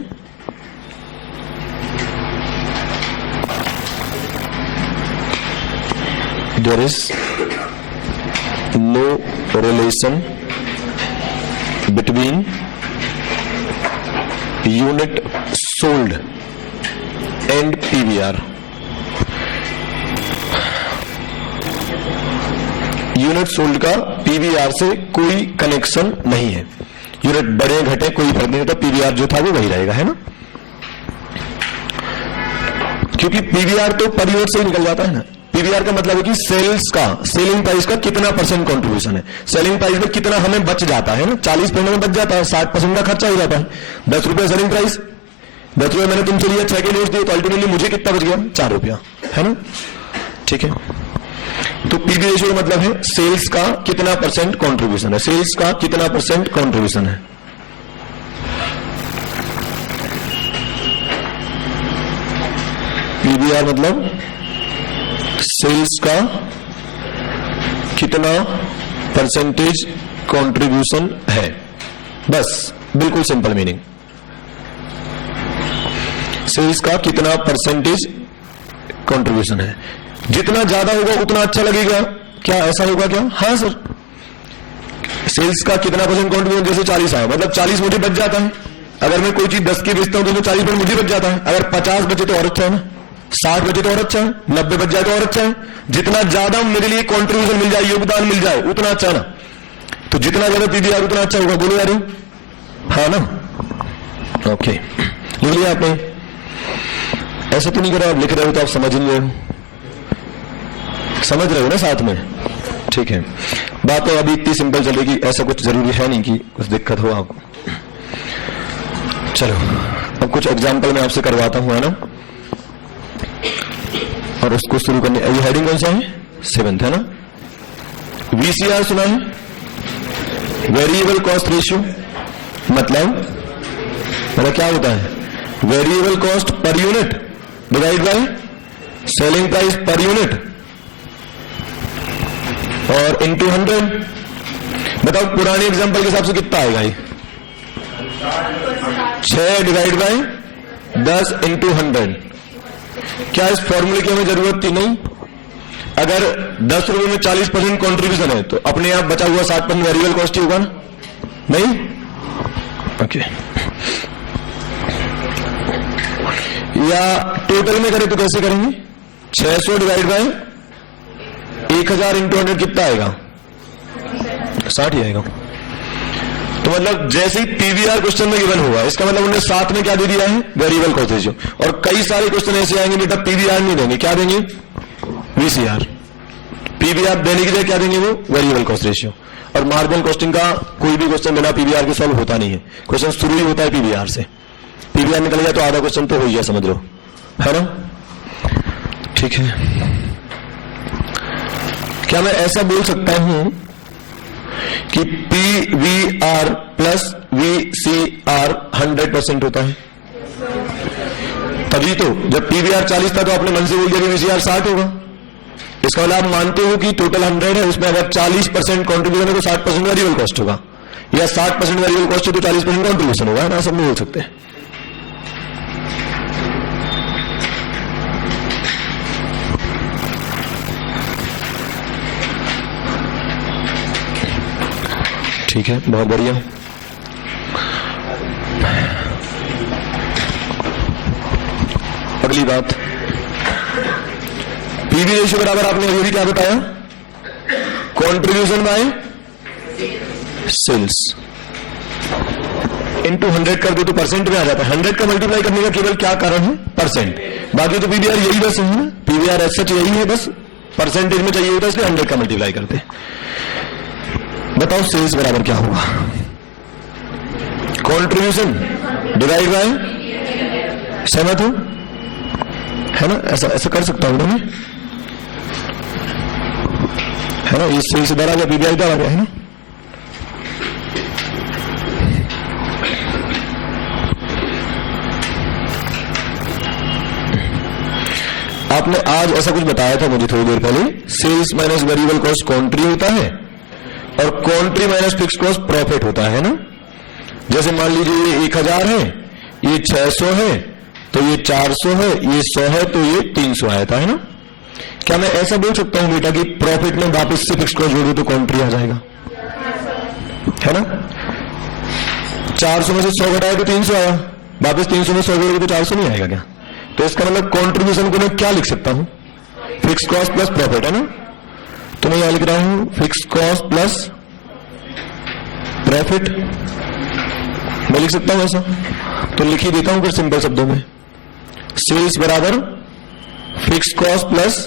there is no relation between unit sold and PVR. Unit sold का पीवीआर से कोई कनेक्शन नहीं है। यूनिट बढ़े घटे कोई फर्क नहीं होता, पीवीआर जो था वो वही रहेगा, है ना। क्योंकि पीवीआर तो पर यूनिट से ही निकल जाता है ना। पीवीआर का मतलब है कि सेल्स का, सेलिंग प्राइस का कितना परसेंट कंट्रीब्यूशन है, सेलिंग प्राइस में कितना हमें बच जाता है ना, 40% में बच जाता है, 60% का खर्चा हो जाता है। 10 रुपये सेलिंग प्राइस, 10 रुपये मैंने तुमसे लिया, 6 के नोट दिए, तो अल्टीमेटली मुझे कितना बच गया, 4 रुपया, है ना, ठीक है। तो पीवी रेशियो का मतलब है सेल्स का कितना परसेंट कंट्रीब्यूशन है, सेल्स का कितना परसेंट कंट्रीब्यूशन है, पीवीआर मतलब सेल्स का कितना परसेंटेज कंट्रीब्यूशन है, बस बिल्कुल सिंपल मीनिंग। सेल्स का कितना परसेंटेज कंट्रीब्यूशन है, जितना ज्यादा होगा उतना अच्छा लगेगा, क्या ऐसा होगा क्या? हाँ सर, सेल्स का कितना परसेंट कंट्रीब्यूशन, जैसे 40 आया मतलब 40 मुझे बच जाता है। अगर मैं कोई चीज 10 की बेचता हूं तो 40 पर मुझे बच जाता है। अगर 50 बचे तो और अच्छा है ना, 60 बचे तो और अच्छा है, 90 बच जाए तो और अच्छा है। जितना ज्यादा मेरे लिए कंट्रीब्यूशन मिल जाए, योगदान मिल जाए, उतना अच्छा है ना। तो जितना ज्यादा पीवीआर उतना अच्छा होगा, बोलो यार, हाँ ना? ओके, लिख लिया आपने? ऐसा तो नहीं कर रहा आप, लिख रहे हो तो आप समझ नहीं रहे हो, समझ रहे हो ना साथ में? ठीक है, बात तो अभी इतनी सिंपल चलेगी, ऐसा कुछ जरूरी है नहीं कि कुछ दिक्कत हो आपको। चलो अब कुछ एग्जाम्पल मैं आपसे करवाता हूं, है ना? और उसको शुरू करने, ये हेडिंग कौन सा है? 7th है ना? वीसीआर सुना है? वेरिएबल कॉस्ट रेशियो मतलब क्या होता है? Variable cost per unit divide by selling price per unit और इनटू 100। बताओ पुराने एग्जांपल के हिसाब से कितना आएगा ये? 6 डिवाइड बाय 10 इंटू 100। क्या इस फॉर्मूले की हमें जरूरत थी? नहीं। अगर 10 रुपए में 40% कॉन्ट्रीब्यूशन है तो अपने आप बचा हुआ 60% वेरिएबल कॉस्ट ही होगा ना? नहीं? ओके। या टोटल में करें तो कैसे करेंगे? 600 डिवाइड बाय 1000 इंटू 100 कितना आएगा? 60 ही आएगा। तो मतलब जैसे ही पीवीआर क्वेश्चन में गिवन हुआ, इसका मतलब उन्होंने साथ में क्या दे दिया है? Variable cost ratio. और कई सारे क्वेश्चन ऐसे आएंगे बेटा पीवीआर नहीं देंगे, क्या देंगे? वीसीआर। पीवीआर देने के लिए क्या देंगे? वो वेरिएबल कॉस्ट रेशियो। और मार्जिनल कॉस्टिंग का कोई भी क्वेश्चन बिना पीवीआर के सॉल्व होता नहीं है, क्वेश्चन शुरू ही होता है पीवीआर से। पीवीआर निकल गया तो आधा क्वेश्चन तो हो गया, समझ लो, है ना? ठीक है, क्या मैं ऐसा बोल सकता हूं कि पीवीआर प्लस वीसीआर 100% होता है? तभी तो जब पीवीआर 40 था तो आपने मन से बोल दिया कि वीसीआर 60 होगा। इसका मतलब आप मानते हो कि टोटल 100 है, उसमें अगर 40% कॉन्ट्रीब्यूशन है तो 60% वेरिएबल कॉस्ट होगा, या 60% वेरिएबल कॉस्ट है तो 40% कॉन्ट्रीब्यूशन होगा, ना? सब नहीं बोल सकते। ठीक है, बहुत बढ़िया। अगली बात, पीवी रेशियो बराबर आपने अभी भी क्या बताया? कंट्रीब्यूशन बाय सेल्स इनटू 100 कर दो तो परसेंट में आ जाता है। 100 का मल्टीप्लाई करने का केवल क्या कारण है? परसेंट। बाकी तो पीवीआर यही बस है ना, पीवीआर एज सच यही है, बस परसेंटेज में चाहिए होता है, इसलिए 100 का मल्टीप्लाई करते हैं। बताओ सेल्स बराबर क्या होगा? कंट्रीब्यूशन डिवाइड बाय, सहमत हो? है ना? ऐसा कर सकता हूं ना मैं, है ना? ये सेल्स इधर आ गया, पीवीआर इधर आ गया, है ना? आपने आज ऐसा कुछ बताया था मुझे थोड़ी देर पहले, सेल्स माइनस वेरिएबल कॉस्ट कॉन्ट्री होता है और कॉन्ट्री माइनस फिक्स कॉस्ट प्रॉफिट होता है ना? जैसे मान लीजिए ये 1000 है, ये 600 है, तो ये 400 है, ये 100 है, तो ये 300 आया था, है ना? क्या मैं ऐसा बोल सकता हूं बेटा कि प्रॉफिट में वापस से फिक्स कॉस्ट जोड़ दो तो कॉन्ट्री आ जाएगा, है ना? 400 में से 100 घटाया तो 300 आया, वापस 300 में 100 जोड़ोगे तो 400 नहीं आएगा क्या? तो इसका मतलब कॉन्ट्रीब्यूशन को मैं क्या लिख सकता हूं? फिक्स कॉस्ट प्लस प्रॉफिट, है ना? तो मैं यहां लिख रहा हूं फिक्स कॉस्ट प्लस प्रॉफिट, मैं लिख सकता हूं ऐसा? तो लिख ही देता हूं फिर सिंपल शब्दों में, सेल्स बराबर fix cost plus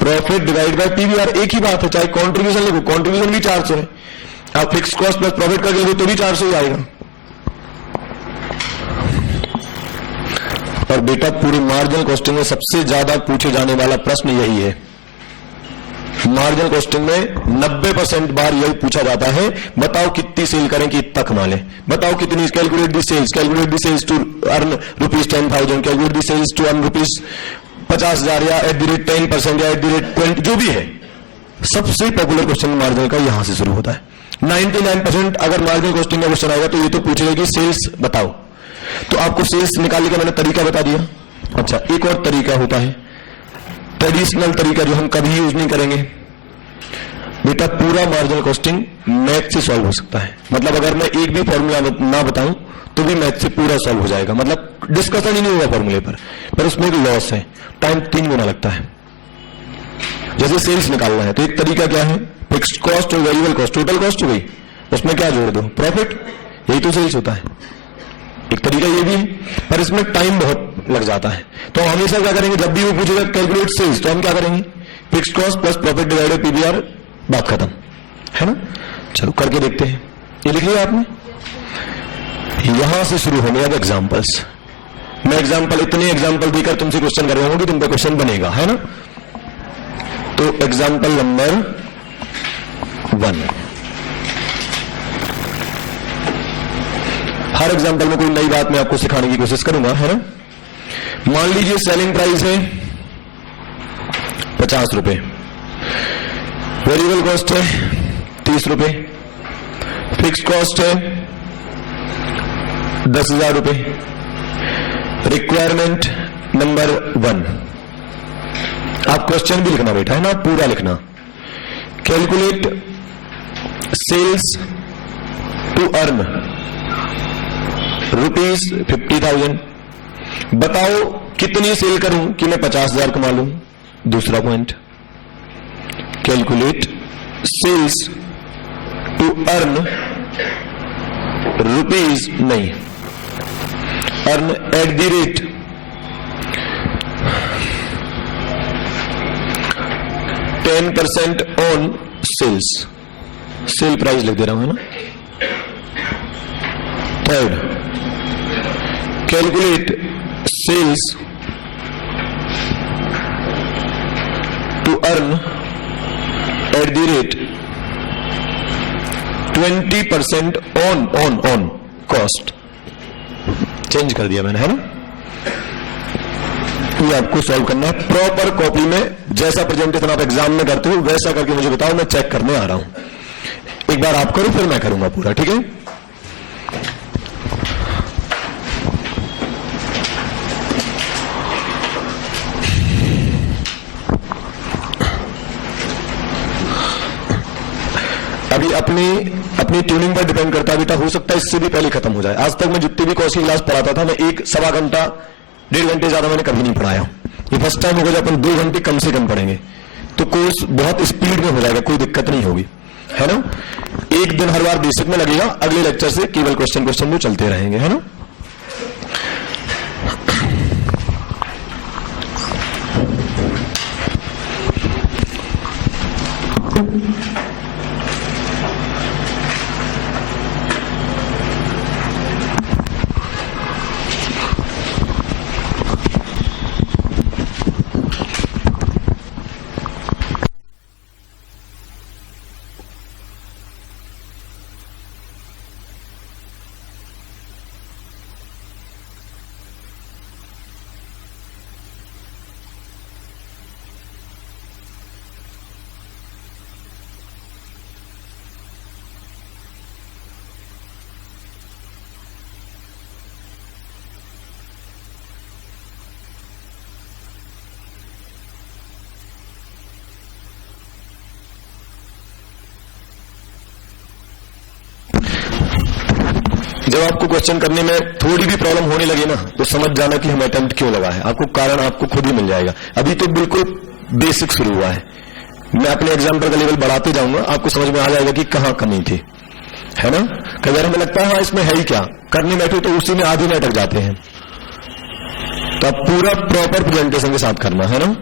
profit divide by PVR. एक ही बात है, चाहे कंट्रीब्यूशन लिखो, कंट्रीब्यूशन भी 400 है, आप फिक्स कॉस्ट प्लस प्रॉफिट करके लिखो तो भी 400 ही आएगा। और बेटा पूरी मार्जिनल कॉस्टिंग में सबसे ज्यादा पूछे जाने वाला प्रश्न यही है, मार्जिनल कॉस्टिंग में 90% बार यही पूछा जाता है, बताओ कितनी सेल करें कि इतना कमा लें, बताओ कितनी, calculate the sales to earn ₹10,000, calculate the sales to earn ₹50,000 या @10% या @20, जो भी है। सबसे पॉपुलर क्वेश्चन मार्जिनल का यहां से शुरू होता है। 99% अगर मार्जिनल कॉस्टिंग का क्वेश्चन आएगा तो ये तो पूछेगा कि सेल्स बताओ, तो आपको सेल्स निकालने का मैंने तरीका बता दिया। अच्छा, एक और तरीका होता है, ट्रेडिशनल तरीका जो हम कभी यूज नहीं करेंगे। बेटा पूरा मार्जिनल कॉस्टिंग मैथ से सॉल्व हो सकता है, मतलब अगर मैं एक भी फॉर्मूला ना बताऊं तो भी मैथ से पूरा सॉल्व हो जाएगा, मतलब डिस्कशन ही नहीं होगा फॉर्मूले पर उसमें एक लॉस है, टाइम 3 गुना लगता है। जैसे सेल्स निकालना है तो एक तरीका क्या है, फिक्स्ड कॉस्ट और वेरिएबल कॉस्ट, टोटल कॉस्ट हो गई, उसमें क्या जोड़ दो, प्रॉफिट, यही तो सेल्स होता है। एक तरीका ये भी है, पर इसमें टाइम बहुत लग जाता है। तो हम हमेशा क्या करेंगे, जब भी वो पूछेगा कैलकुलेट सेल्स, तो हम क्या करेंगे, fixed cost plus profit divided PVR, बात खत्म, है ना। चलो करके देखते हैं, ये लिख लिया आपने। यहां से शुरू होंगे अब एग्जाम्पल्स। मैं इतने एग्जाम्पल देकर तुमसे क्वेश्चन करवाऊंगा कि तुम पे क्वेश्चन बनेगा, है ना। तो एग्जाम्पल नंबर 1, हर एग्जाम्पल में कोई नई बात मैं आपको सिखाने की कोशिश करूंगा, है ना। मान लीजिए सेलिंग प्राइस है ₹50, वेरिएबल कॉस्ट है ₹30, फिक्स्ड कॉस्ट है ₹10,000। रिक्वायरमेंट नंबर 1, आप क्वेश्चन भी लिखना बेटा, है ना, पूरा लिखना। कैलकुलेट सेल्स टू अर्न ₹50,000, बताओ कितनी सेल करूं कि मैं 50,000 कमा लूं। दूसरा point, calculate sales to earn rupees नहीं, earn @ 10% on sales, sale price लिख दे रहा हूं, है ना। Third, calculate sales to earn @ 20% on cost, change कर दिया मैंने, है ना। ये आपको सॉल्व करना है प्रॉपर कॉपी में, जैसा प्रेजेंटेशन आप एग्जाम में करते हो वैसा करके मुझे बताओ, मैं चेक करने आ रहा हूं। एक बार आप करो फिर मैं करूंगा पूरा, ठीक है। अभी अपनी ट्यूनिंग पर डिपेंड करता है बेटा, हो सकता है इससे भी पहले खत्म हो जाए। आज तक मैं जितने भी कौशल क्लास पढ़ाता था, मैं 1-1.25 घंटा 1.5 घंटे ज्यादा मैंने कभी नहीं पढ़ाया। ये फर्स्ट टाइम होगा जब अपन 2 घंटे कम से कम पढ़ेंगे, तो कोर्स बहुत स्पीड में हो जाएगा, कोई दिक्कत नहीं होगी, है ना। एक दिन हर बार बेसिक में लगेगा, अगले लेक्चर से केवल क्वेश्चन वो चलते रहेंगे, है ना। जब आपको क्वेश्चन करने में थोड़ी भी प्रॉब्लम होने लगे ना, तो समझ जाना कि हमें अटेम्प्ट क्यों लगा है, आपको कारण आपको खुद ही मिल जाएगा। अभी तो बिल्कुल बेसिक शुरू हुआ है, मैं अपने एग्जाम्पल का लेवल बढ़ाते जाऊंगा, आपको समझ में आ जाएगा कि कहां कमी थी, है ना। कई बार हमें लगता है हाँ इसमें है ही क्या, करने बैठे तो उसी में आधे में अटक जाते हैं। तो आप पूरा प्रॉपर प्रेजेंटेशन के साथ करना, है ना।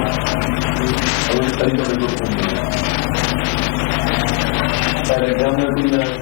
और इस तरीके से ग्रुप होंगे पहले एग्जाम में भी गलत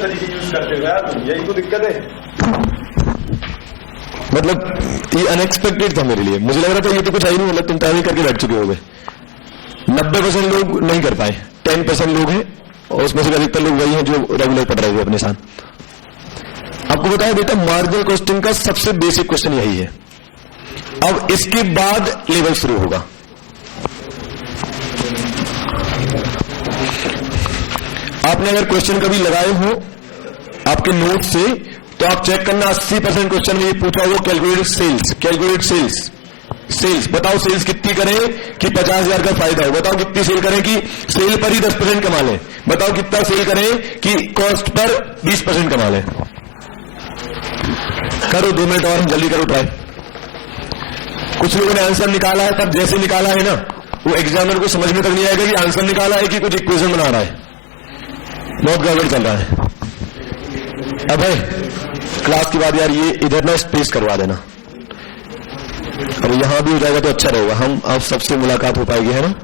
तरीके यूज करते हो यार, यही तो दिक्कत है। मतलब ये अनएक्सपेक्टेड था मेरे लिए, मुझे लग रहा था ये तो कुछ है ही नहीं, मतलब तुम तैयारी करके बैठ चुके होगे। 90% लोग नहीं कर पाए, 10% लोग हैं और उसमें से अधिकतर लोग वही हैं जो रेगुलर पढ़ रहे थे अपने साथ। आपको बताया बेटा, मार्जिनल कॉस्टिंग का सबसे बेसिक क्वेश्चन यही है। अब इसके बाद लेवल शुरू होगा। आपने अगर क्वेश्चन कभी लगाए हो आपके नोट से तो आप चेक करना, 80% क्वेश्चन में ये पूछा होगा calculate sales, calculate sales. Sales बताओ, सेल्स कितनी करें कि 50,000 का फायदा हो। बताओ कितनी सेल करें कि सेल पर ही 10% कमा लें। बताओ कितना सेल करें कि कॉस्ट पर 20% कमा लें। करो 2 मिनट और, जल्दी करो ट्राई। कुछ लोगों ने आंसर निकाला है, पर जैसे निकाला है ना वो एग्जामिनर को समझ में तक नहीं आएगा कि आंसर निकाला है कि कुछ इक्वेशन बना रहा है। बहुत गड़बड़ चल रहा है। अब भाई क्लास के बाद यार ये इधर ना स्पेस करवा देना, अब यहां भी हो जाएगा तो अच्छा रहेगा। हम अब सबसे मुलाकात हो पाएगी, है ना।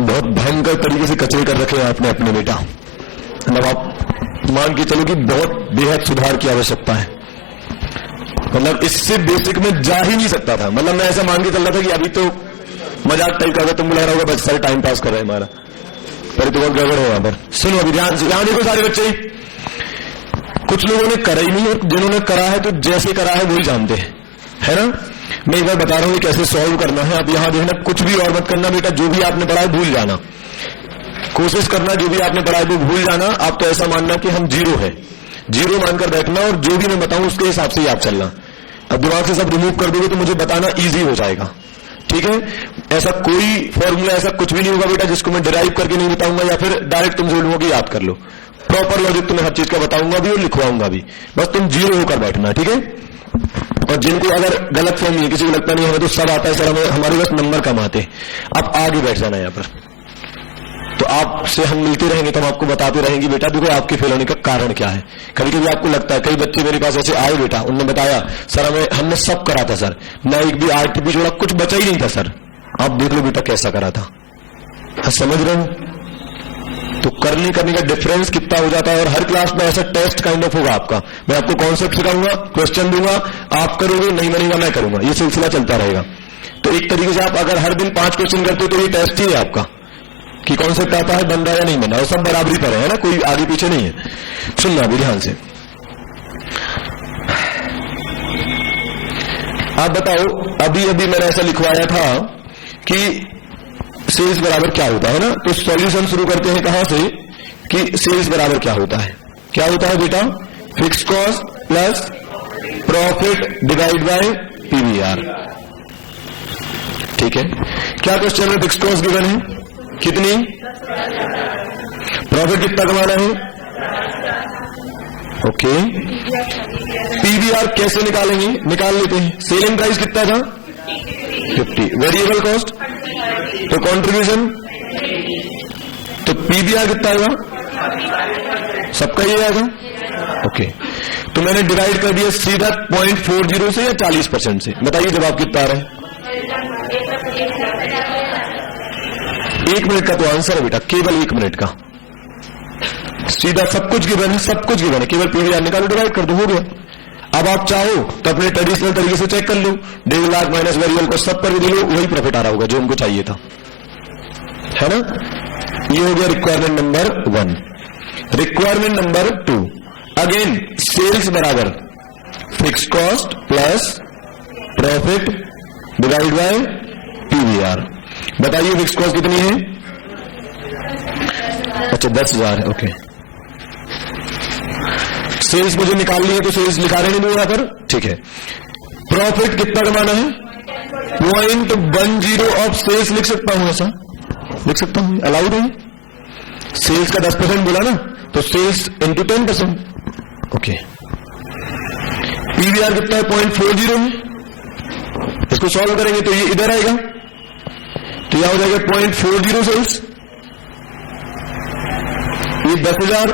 बहुत भयंकर तरीके से कचरे कर रखे हैं आपने अपने बेटा। मतलब आप मान के चलो कि बहुत बेहद सुधार की आवश्यकता है। मतलब इससे बेसिक में जा ही नहीं सकता था। मतलब मैं ऐसा मान के चल रहा था कि अभी तो मजाक टाइप का, तुम बुला रहा होगा बस सारे टाइम पास कर रहे हैं हमारा, पर तो बहुत गड़बड़ है वहां पर। सुनो अभी ध्यान से, ध्यान देखो सारे बच्चे। कुछ लोगों ने करा ही नहीं और जिन्होंने करा है तो जैसे करा है वही जानते हैं, है ना। मैं एक बार बता रहा हूं कैसे सॉल्व करना है। अब यहां देखना, कुछ भी और मत करना बेटा, जो भी आपने पढ़ा है भूल जाना। कोशिश करना जो भी आपने पढ़ा है वो भूल जाना। आप तो ऐसा मानना कि हम जीरो है, जीरो मानकर बैठना और जो भी मैं बताऊं उसके हिसाब से ही आप चलना। अब दिमाग से सब रिमूव कर दोगे तो मुझे बताना इजी हो जाएगा, ठीक है। ऐसा कोई फॉर्मूला ऐसा कुछ भी नहीं होगा बेटा जिसको मैं डिराइव करके नहीं बताऊंगा या फिर डायरेक्ट तुमसे बोलूंगा कि याद कर लो। प्रॉपर लॉजिक तुम्हें हर चीज का बताऊंगा भी और लिखवाऊंगा भी, बस तुम जीरो होकर बैठना, ठीक है। और जिनको अगर गलत फहमी है, किसी को लगता नहीं हमें तो सब आता है सर, हमें हमारे बस नंबर कम आते, आप आगे बैठ जाना यहाँ पर। तो आपसे हम मिलते रहेंगे तो हम आपको बताते रहेंगे बेटा देखो आपके फेल होने का कारण क्या है। कभी कभी आपको लगता है, कई बच्चे मेरे पास ऐसे आए बेटा, उन्होंने बताया सर हमने सब करा था सर, ना एक भी आर्ट भी जोड़ा, कुछ बचा ही नहीं था सर। आप देख लो बेटा कैसा करा था, समझ रहे हो। तो करने का डिफरेंस कितना हो जाता है। और हर क्लास में ऐसा टेस्ट काइंड ऑफ होगा आपका, मैं आपको कॉन्सेप्ट सिखाऊंगा, क्वेश्चन दूंगा, आप करोगे, नहीं बनेगा मैं करूंगा, ये सिलसिला चलता रहेगा। तो एक तरीके से आप अगर हर दिन 5 क्वेश्चन करते हो तो ये टेस्ट ही है आपका कि कॉन्सेप्ट आता है, बन रहा है या नहीं बन रहा है, सब बराबरी पर है ना, कोई आगे पीछे नहीं है। सुनना अभी ध्यान से। आप बताओ, अभी मैंने ऐसा लिखवाया था कि सेल्स बराबर क्या होता है ना, तो सॉल्यूशन शुरू करते हैं कहां से कि सेल्स बराबर क्या होता है। क्या होता है बेटा, fix cost plus profit divide by PVR, ठीक है। क्या क्वेश्चन में फिक्स कॉस्ट गिवन है कितनी, प्रॉफिट कितना कमाना है, ओके। पीवीआर कैसे निकालेंगे, निकाल लेते हैं। सेलिंग प्राइस कितना था 50, वेरिएबल कॉस्ट तो कंट्रीब्यूशन, तो पीवीआर कितना आएगा, सबका ये आएगा, ओके। तो मैंने डिवाइड कर दिया सीधा 0.40 से या 40% से, बताइए जवाब कितना आ रहा है। 1 मिनट का तो आंसर है बेटा, केवल 1 मिनट का, सीधा सब कुछ गिवन है, सब कुछ गिवन है, केवल पीवीआर निकालो, डिवाइड कर दो, हो गया। अब आप चाहो तो अपने ट्रेडिशनल तरीके से चेक कर लो, 1.5 लाख माइनस वेरिएबल को सब पर भी दे लो, वही प्रॉफिट आ रहा होगा जो हमको चाहिए था, है ना। ये हो गया requirement number 1। Requirement number 2, again sales बराबर fix cost plus profit divide by PVR. बताइए फिक्स कॉस्ट कितनी है, अच्छा 10,000 है, ओके। सेल्स मुझे निकालनी है तो सेल्स लिखा रहे नहीं यहाँ पर, ठीक है। प्रॉफिट कितना कमाना है, 0.10 ऑफ सेल्स लिख सकता हूं, ऐसा लिख सकता हूं, अलाउड है। सेल्स का 10% बोला ना, तो सेल्स इंटू 10%, ओके। पीवीआर कितना है 0.40 है, इसको सॉल्व करेंगे तो ये इधर आएगा, तो यह हो जाएगा 0.40 सेल्स, ये 10,000